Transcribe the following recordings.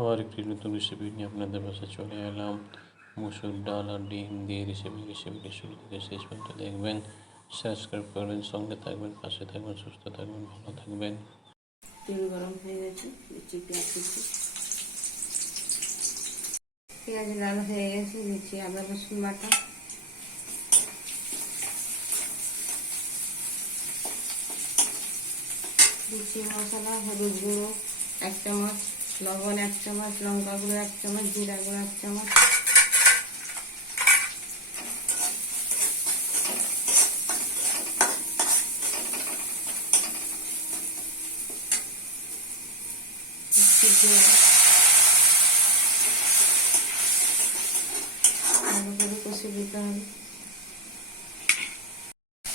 আবার একটি নতুন রেসিপি নিয়ে আপনাদের পাশে চলে এলাম মুসুর ডাল আর ডিম দিয়ে রেসিপি রেসিপিটি শুরু থেকে শেষ পর্যন্ত দেখবেন সাবস্ক্রাইব করবেন সঙ্গে থাকবেন পাশে থাকবেন সুস্থ থাকবেন ভালো থাকবেন তেল গরম হয়ে গেছে দিচ্ছি পেঁয়াজ দিচ্ছি পেঁয়াজ লাল হয়ে গেছে দিচ্ছি আদা রসুন বাটা দিচ্ছি মশলা হলুদ গুঁড়ো এক চামচ লবণ এক চামচ, লঙ্কা গুঁড়ো এক চামচ, জিরা গুঁড়ো এক চামচ।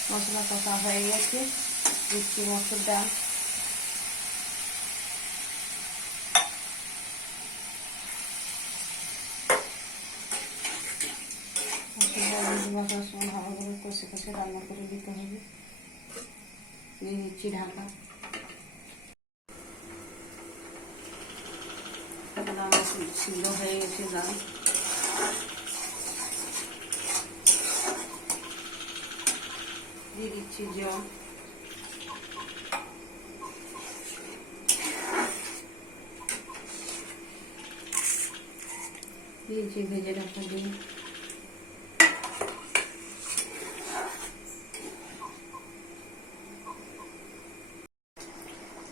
মশলা কষা হয়ে গেছে। দিচ্ছি মসুর ডাল। দিয়ে মশলার সঙ্গে ভালো করে কষে কষে রান্না করে দিতে হবে। দিয়ে দিচ্ছি ঢাকা। সিদ্ধ হয়ে গেছে ডাল দিয়ে দিচ্ছি জল। দিয়েছি ভেজে রাখা ডিম।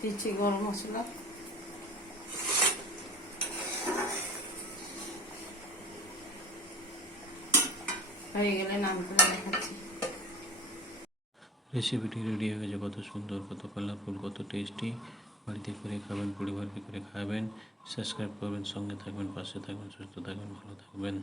দিচ্ছি, গরম মশলা হয়ে গেলে নাম করে দেখাচ্ছি। রেসিপিটি রেডি হয়ে গেছে, কত সুন্দর, কত কালারফুল কত টেস্টি বাড়িতে করে খাবেন, পরিবারকে করে খাবেন। সাবস্ক্রাইব করবেন, সঙ্গে থাকবেন, পাশে থাকবেন, সুস্থ থাকবেন, ভালো থাকবেন।